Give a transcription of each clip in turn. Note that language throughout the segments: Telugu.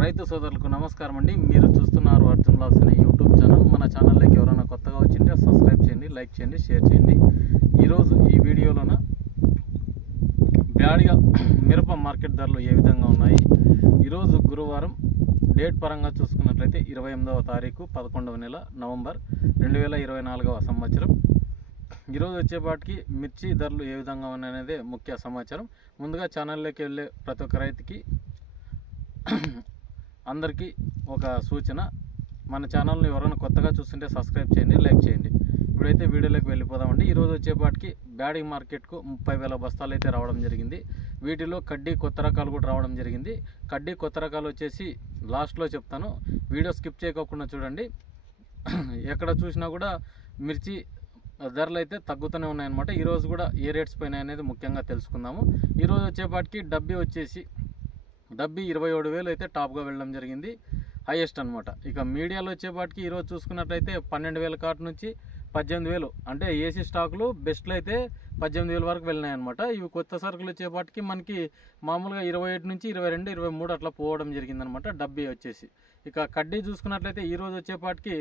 రైతు సోదరులకు నమస్కారం అండి. మీరు చూస్తున్నారు అర్జున్ బ్లాగ్స్ అనే యూట్యూబ్ ఛానల్. మన ఛానల్లోకి ఎవరైనా కొత్తగా వచ్చింటే సబ్స్క్రైబ్ చేయండి, లైక్ చేయండి, షేర్ చేయండి. ఈరోజు ఈ వీడియోలోన బ్యాడిగా మిరప మార్కెట్ ధరలు ఏ విధంగా ఉన్నాయి, ఈరోజు గురువారం డేట్ పరంగా చూసుకున్నట్లయితే 28వ తారీఖు 11వ నెల నవంబర్ 2024వ సంవత్సరం. ఈరోజు వచ్చేపాటికి మిర్చి ధరలు ఏ విధంగా ఉన్నాయనేదే ముఖ్య సమాచారం. ముందుగా ఛానల్లోకి వెళ్ళే ప్రతి ఒక్క రైతుకి అందరికీ ఒక సూచన, మన ఛానల్ని ఎవరైనా కొత్తగా చూస్తుంటే సబ్స్క్రైబ్ చేయండి, లైక్ చేయండి. ఇప్పుడైతే వీడియోలోకి వెళ్ళిపోదామండి. ఈరోజు వచ్చేపాటికి బ్యాడింగ్ మార్కెట్కు 30,000 బస్తాలు అయితే రావడం జరిగింది. వీటిలో కడ్డీ కొత్త రకాలు కూడా రావడం జరిగింది. కడ్డీ కొత్త రకాలు వచ్చేసి లాస్ట్లో చెప్తాను, వీడియో స్కిప్ చేయకుండా చూడండి. ఎక్కడ చూసినా కూడా మిర్చి ధరలు అయితే తగ్గుతూనే ఉన్నాయన్నమాట. ఈరోజు కూడా ఏ రేట్స్ పైన అనేది ముఖ్యంగా తెలుసుకుందాము. ఈరోజు వచ్చేపాటికి డబ్బీ వచ్చేసి 27,000 అయితే టాప్గా వెళ్ళడం జరిగింది, హైయెస్ట్ అనమాట. ఇక మీడియాలో వచ్చేపాటికి ఈరోజు చూసుకున్నట్లయితే 12,000 కాటు నుంచి 18,000, అంటే ఏసీ స్టాకులు బెస్ట్లో అయితే 18,000 వరకు వెళ్ళినాయి అనమాట. ఇవి కొత్త సరుకులు వచ్చేపాటికి మనకి మామూలుగా 27 నుంచి 22, 23 అట్లా పోవడం జరిగిందనమాట డబ్బీ వచ్చేసి. ఇక కడ్డీ చూసుకున్నట్లయితే ఈరోజు వచ్చేపాటికి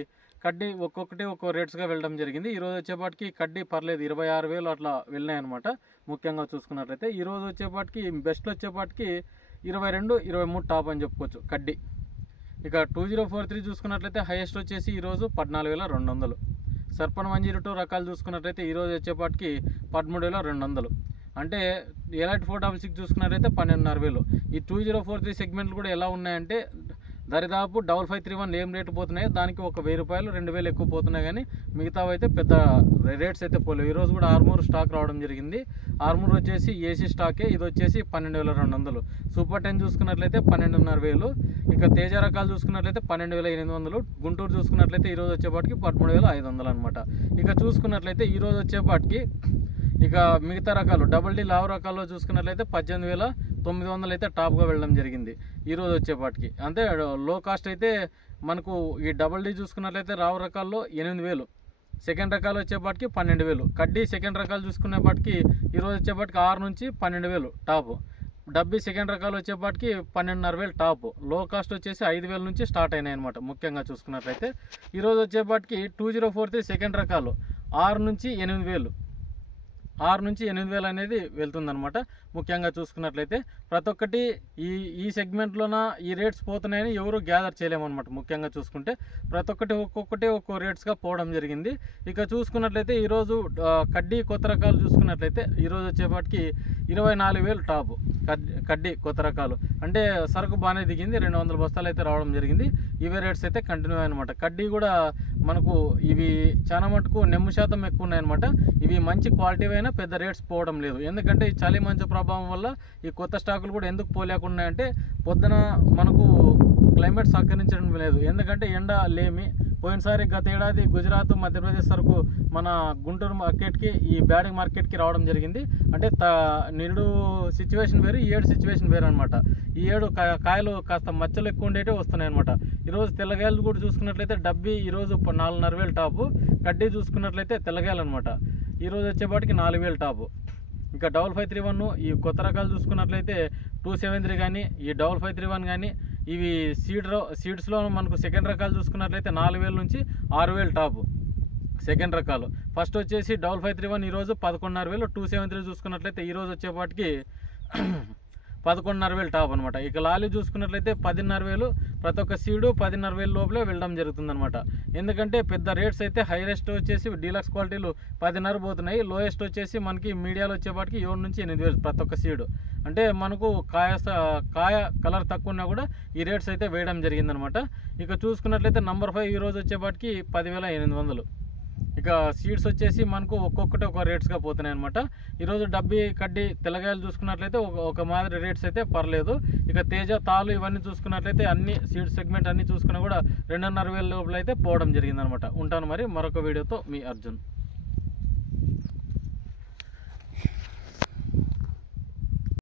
కడ్డీ ఒక్కొక్కటి ఒక్కో రేట్స్గా వెళ్ళడం జరిగింది. ఈరోజు వచ్చేపాటికి కడ్డీ పర్లేదు 26,000 అట్లా వెళ్ళినాయి అనమాట. ముఖ్యంగా చూసుకున్నట్లయితే ఈరోజు వచ్చేపాటికి బెస్ట్లో వచ్చేపాటికి 22, 23 టాప్ అని చెప్పుకోవచ్చు కడ్డీ. ఇక 2043 చూసుకున్నట్లయితే హైయెస్ట్ వచ్చేసి ఈరోజు 14,200. సర్పన్ 102 రకాలు చూసుకున్నట్లయితే ఈరోజు వచ్చేపాటికి 13,200. అంటే ఎలైట్ 466 చూసుకున్నట్లయితే 12,500. ఈ 2043 సెగ్మెంట్లు కూడా ఎలా ఉన్నాయంటే దరిదాపు 5531 ఏం రేటు పోతున్నాయో దానికి ఒక 1,000 రూపాయలు 2,000 ఎక్కువ పోతున్నాయి, కానీ మిగతావి అయితే పెద్ద రేట్స్ అయితే పోలేవు. ఈరోజు కూడా ఆర్మూర్ స్టాక్ రావడం జరిగింది. ఆర్మూర్ వచ్చేసి ఏసీ స్టాకే, ఇది వచ్చేసి 12,200. సూపర్ 10 చూసుకున్నట్లయితే 12,500. ఇక తేజ రకాలు చూసుకున్నట్లయితే 12,800. గుంటూరు చూసుకున్నట్లయితే ఈరోజు వచ్చేపాటికి 13,500 అనమాట. ఇక చూసుకున్నట్లయితే ఈరోజు వచ్చేపాటికి ఇక మిగతా రకాలు డబుల్ డి లావు రకాల్లో చూసుకున్నట్లయితే 18,900 అయితే టాప్గా వెళ్ళడం జరిగింది ఈరోజు వచ్చేపాటికి. అంటే లో కాస్ట్ అయితే మనకు ఈ డబుల్ డి చూసుకున్నట్లయితే రావు రకాల్లో 8,000, సెకండ్ రకాలు వచ్చేపాటికి 12,000. కడ్డీ సెకండ్ రకాలు చూసుకునేపాటికి ఈరోజు వచ్చేపాటికి 6 నుంచి 12,000 టాప్. డబ్బీ సెకండ్ రకాలు వచ్చేపాటికి 12,500 టాప్. లో కాస్ట్ వచ్చేసి 5,000 నుంచి స్టార్ట్ అయినాయి అనమాట. ముఖ్యంగా చూసుకున్నట్లయితే ఈరోజు వచ్చేపాటికి 2043 సెకండ్ రకాలు 6 నుంచి 8,000, 6 నుంచి 8,000 అనేది వెళ్తుందనమాట. ముఖ్యంగా చూసుకున్నట్లయితే ప్రతి ఒక్కటి ఈ సెగ్మెంట్లోన ఈ రేట్స్ పోతున్నాయని ఎవరు గ్యాదర్ చేయలేమన్నమాట. ముఖ్యంగా చూసుకుంటే ప్రతి ఒక్కటి ఒక్కొక్కటి ఒక్కో రేట్స్గా పోవడం జరిగింది. ఇక చూసుకున్నట్లయితే ఈరోజు కడ్డీ కొత్త రకాలు చూసుకున్నట్లయితే ఈరోజు వచ్చేపాటికి 24,000 టాప్ కడ్డీ కొత్త రకాలు. అంటే సరుకు బాగానే దిగింది, 200 బస్తాలు అయితే రావడం జరిగింది. ఇవే రేట్స్ అయితే కంటిన్యూ అనమాట. కడ్డీ కూడా మనకు ఇవి చాలా మటుకు నెమ్ము శాతం ఎక్కువ ఉన్నాయన్నమాట. ఇవి మంచి క్వాలిటీ అయినా పెద్ద రేట్స్ పోవడం లేదు. ఎందుకంటే ఈ చలి మంచు ప్రభావం వల్ల ఈ కొత్త స్టాకులు కూడా ఎందుకు పోలేకున్నాయంటే పొద్దున మనకు క్లైమేట్ సహకరించడం లేదు. ఎందుకంటే ఎండ లేమి. పోయినసారి గత ఏడాది గుజరాత్, మధ్యప్రదేశ్ సరుకు మన గుంటూరు మార్కెట్కి ఈ బ్యాడింగ్ మార్కెట్కి రావడం జరిగింది. అంటే నిరుడు సిచ్యువేషన్ వేరు, ఈ ఏడు సిచ్యువేషన్ వేరు అనమాట. ఈ ఏడు కాయలు కాస్త మచ్చలు ఎక్కువ ఉండేటే వస్తున్నాయి అనమాట. ఈరోజు తెల్లగాయలు కూడా చూసుకున్నట్లయితే డబ్బీ ఈరోజు 4,500 టాపు. కడ్డీ చూసుకున్నట్లయితే తెల్లగాయలు అనమాట ఈరోజు వచ్చేపాటికి 4,000 టాపు. ఇంకా 5531 ఈ కొత్త రకాలు చూసుకున్నట్లయితే 273 కానీ ఈ 5531 కానీ ఇవి సీడ్స్లో మనకు సెకండ్ రకాలు చూసుకున్నట్లయితే 4,000 నుంచి 6,000 టాపు సెకండ్ రకాలు. ఫస్ట్ వచ్చేసి 5531 ఈరోజు 11,500. 273 చూసుకున్నట్లయితే ఈరోజు వచ్చేపాటికి 11,500 టాప్ అనమాట. ఇక లాలి చూసుకున్నట్లయితే 10,500. ప్రతి ఒక్క సీడు 10,500 లోపలే వెళ్ళడం జరుగుతుందనమాట. ఎందుకంటే పెద్ద రేట్స్ అయితే హైయెస్ట్ వచ్చేసి డీలక్స్ క్వాలిటీలు 10,500 పోతున్నాయి. లోయెస్ట్ వచ్చేసి మనకి మీడియాలో వచ్చేపాటికి 7 నుంచి 8,000 ప్రతి ఒక్క సీడు. అంటే మనకు కాయ కలర్ తక్కువ ఉన్నా కూడా ఈ రేట్స్ అయితే వేయడం జరిగిందనమాట. ఇక చూసుకున్నట్లయితే నంబర్ 5 ఈరోజు వచ్చేపాటికి 10,800. ఇక సీడ్స్ వచ్చేసి మనకు ఒక్కొక్కటి ఒక రేట్స్గా పోతున్నాయి అనమాట. ఈరోజు డబ్బీ కడ్డీ తెల్లగాయలు చూసుకున్నట్లయితే ఒక మాదిరి రేట్స్ అయితే పర్లేదు. ఇక తేజ తాలు ఇవన్నీ చూసుకున్నట్లయితే అన్ని సీడ్ సెగ్మెంట్ అన్ని చూసుకున్నా కూడా 2,500 లోపల అయితే పోవడం జరిగిందనమాట. ఉంటాను మరి మరొక వీడియోతో మీ అర్జున్.